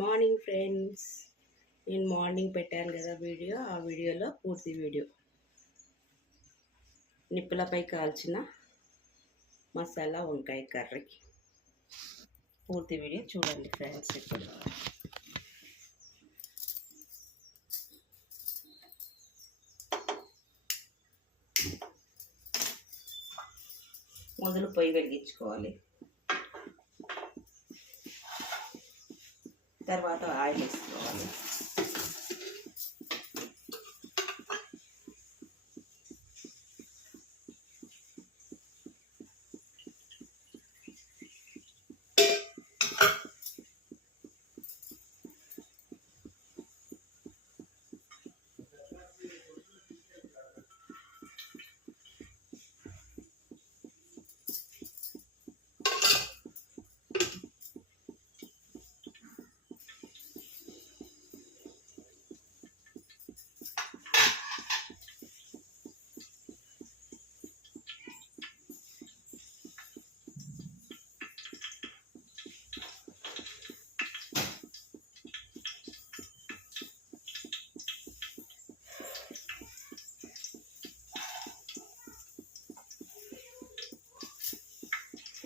Morning friends నేను morning పెట్టాను కదా వీడియో ఆ వీడియోలో పూర్తి వీడియో. నిప్పులపై కాల్చిన మసాలా వంకాయ కర్రీ పూర్తి వీడియో చూడండి ఫ్రెండ్స్ ఇప్పుడు. మొదలు పొయ్యి వెలిగించుకోవాలి. తర్వాత ఆయిల్ వేసుకోవాలి.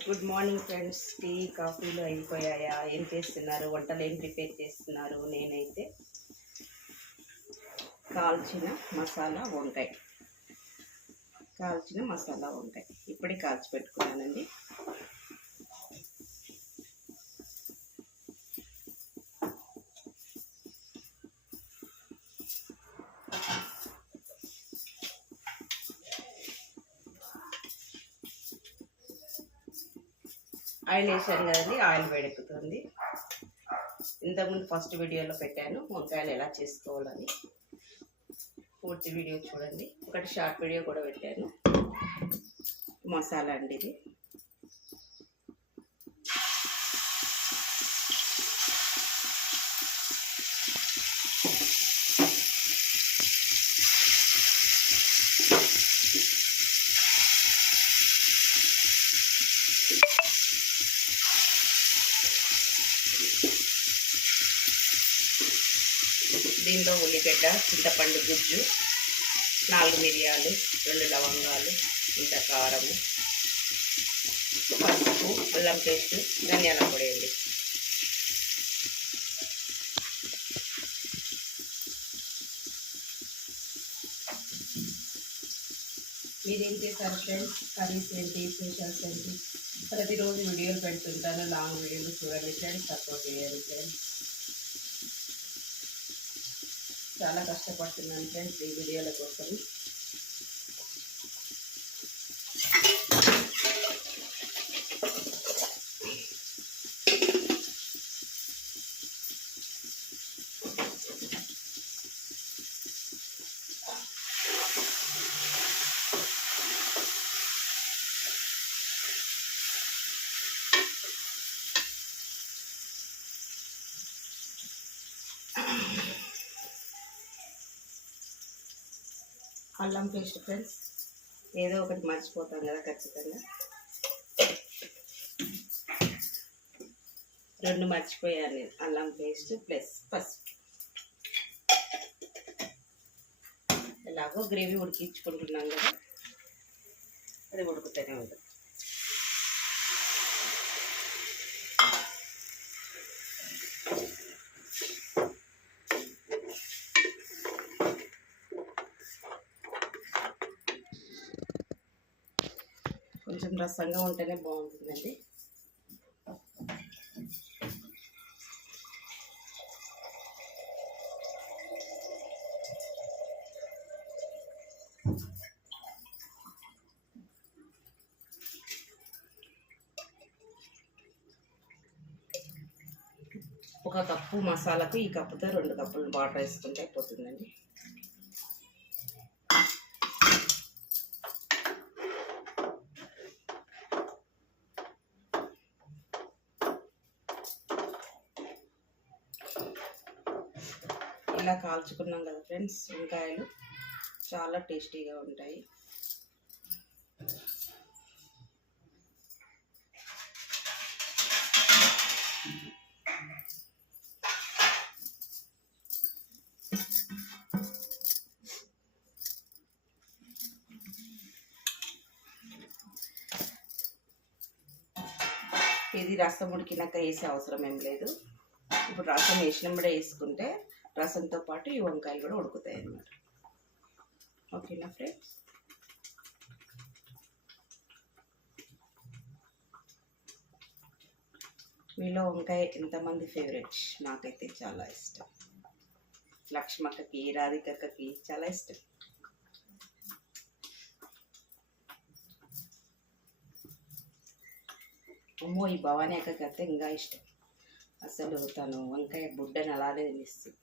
గుడ్ మార్నింగ్ ఫ్రెండ్స్ టీ కాఫీలు అయిపోయాయా? ఏం చేస్తున్నారు? వంటలు ఏం ప్రిపేర్ చేస్తున్నారు? నేనైతే కాల్చిన మసాలా వంకాయ. కాల్చిన మసాలా వంకాయ. ఇప్పుడే కాల్చి పెట్టుకున్నానండి. ఆయిల్ వేసాను కదండి ఆయిల్ వేడెక్కుతుంది. ఇంతకుముందు ఫస్ట్ వీడియోలో పెట్టాను వంకాయలు ఎలా చేసుకోవాలని. పూర్తి వీడియో చూడండి. ఒకటి షార్ట్ వీడియో కూడా పెట్టాను. మసాలా అండి ఇది. దీంట్లో ఉల్లిగడ్డ చింతపండు గుజ్జు నాలుగు మిరియాలు రెండు లవంగాలు ఇంత కారము పసుపు అల్లం పేస్ట్ ధనియాల పొడి అండి. మీరేం చేశారు ఫ్రెండ్స్? కర్రీస్ ఏంటి? స్పెషల్స్ ఏంటి? ప్రతిరోజు వీడియోలు పెడుతుంటాను. లాంగ్ వీడియోలు చూడండి ఫ్రెండ్స్ సపోర్ట్ చేయండి ఫ్రెండ్స్. చాలా కష్టపడుతున్నాను ఫ్రెండ్స్ ఈ వీడియోల కోసం. అల్లం పేస్ట్ ఫ్రెండ్స్. ఏదో ఒకటి మర్చిపోతాం కదా ఖచ్చితంగా. రెండు మర్చిపోయాను నేను అల్లం పేస్ట్ ప్లస్ పసుపు. ఎలాగో గ్రేవీ ఉడికించుకుంటున్నాం కదా. అది ఉడుకుతూనే ఉంటుంది. కొంచెం రసంగా ఉంటేనే బాగుంటుందండి. ఒక కప్పు మసాలాకు ఈ కప్పుతో రెండు కప్పులు వాటర్ వేసుకుంటే అయిపోతుందండి. ఇలా కాల్చుకున్నాం కదా ఫ్రెండ్స్ వంకాయలు. చాలా టేస్టీగా ఉంటాయి. ఇది రసం ఉడికినాక వేసే అవసరం ఏం లేదు. ఇప్పుడు రసం వేసినప్పుడే వేసుకుంటే రసంతో పాటు ఈ వంకాయలు కూడా ఉడుకుతాయి అన్నమాట. ఓకేనా ఫ్రెండ్స్? మీలో వంకాయ ఎంతమంది ఫేవరెట్? నాకైతే చాలా ఇష్టం. లక్ష్మక్కకి రాధికక్కకి చాలా ఇష్టం. అమ్మో ఈ భవానీ అక్కకి అయితే ఇంకా ఇష్టం. అసలు తను వంకాయ బుడ్డని అలానే తినిస్తుంది.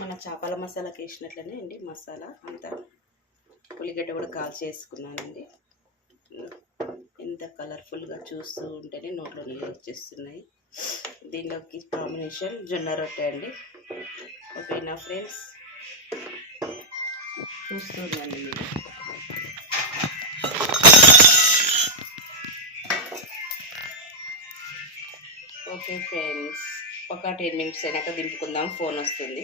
మన చేపల మసాలాకి వేసినట్లనే అండి మసాలా అంతా. ఉల్లిగడ్డ కూడా కాల్చి వేసుకున్నానండి ఎంత కలర్ఫుల్గా చూస్తూ ఉంటేనే నోట్లో నీళ్ళు వచ్చేస్తున్నాయి. దీనిలోకి కాంబినేషన్ జొన్న రొట్టె అండి. ఓకేనా ఫ్రెండ్స్? చూస్తుందండి మీరు ఓకే ఫ్రెండ్స్ ఒక టెన్ మినిట్స్ అయినాక దింపుకుందాం. ఫోన్ వస్తుంది.